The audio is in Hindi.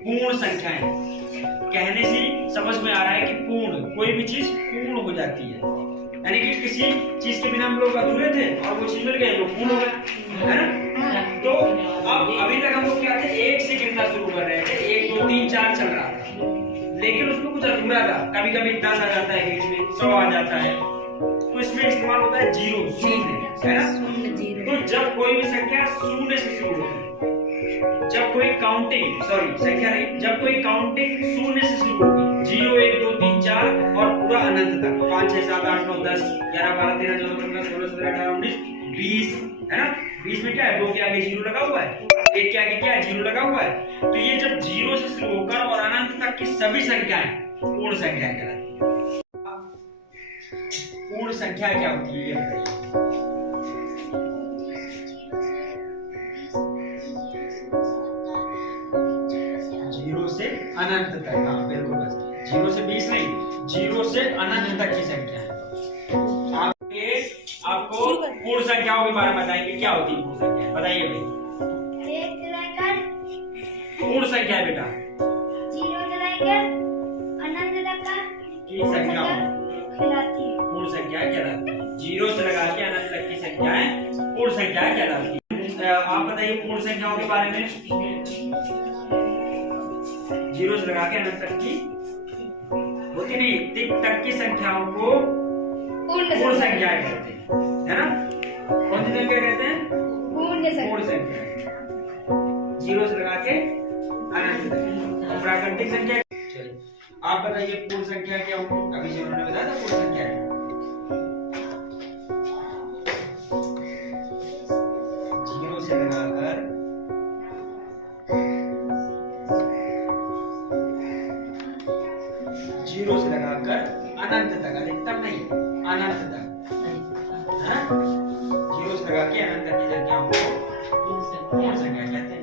पूर्ण संख्याएं। कहने से समझ में आ रहा है कि पूर्ण, कोई भी चीज पूर्ण हो जाती है, यानी कि किसी चीज के बिना हम लोग अधूरे थे और वो चीज मिल गई तो पूर्ण हो गया, है ना। तो अब अभी तक हम लोग क्या थे, एक से गिनना शुरू कर रहे थे, 1 2 3 4 चल रहा था, लेकिन उसमें कुछ अधूरा था, कभी कभी 10 आ जाता है, बीच में 100 आ जाता है, तो इसमें इस्तेमाल होता है जीरो, शून्य, है ना। तो जब कोई भी संख्या शून्य से शुरू होती है, जब कोई काउंटिंग संख्या नहीं, जब कोई काउंटिंग शून्य से शुरू होगी, 0 1 2 3 4 और पूरा अनंत तक, 5 6 7 8 9 10 11 12 13 14 15 16 17 18 19 20, है ना। 20 में क्या है, 2 के आगे 0 लगा हुआ है, 1 के आगे क्या है, 0 लगा हुआ है। तो ये जब 0 से शुरू होकर और अनंत तक की सभी संख्याएं पूर्ण संख्या कहलाती है। पूर्ण संख्या क्या होती है ये बताइए। अनंत तक, हाँ बिल्कुल, बस 0 से 20 नहीं, 0 से अनंत तक की संख्या है। आपको पूर्ण संख्याओं के बारे में बताएंगे, क्या होती है पूर्ण संख्या, बताइए भाई। पूर्ण संख्या बेटा 0 से लेकर अनंत तक की संख्या कहलाती है, पूर्ण संख्या कहलाती है। 0 से लगा के अनंत तक की संख्याएं पूर्ण संख्या कहलाती है। आप बताइए पूर्ण संख्याओं के बारे में। 0 से लगा के अनंत तक की होती नहीं, तिक तक की संख्याओं को पूर्ण संख्याएं कहते हैं, है ना। कौन सी संख्या कहते हैं, पूर्ण संख्या। 0 से लगा के अनंत तक। प्राकृतिक संख्या, चलिए आप बताइए पूर्ण संख्या क्या होगी। अभी जो उन्होंने बताया था पूर्ण संख्या है 0 से लगाकर 0 से लगाकर अनंत तक, अधिकतम नहीं, अनंत तक, 0 से लगा के अनंत तक की संख्याओं को पूर्ण संख्या कहते हैं।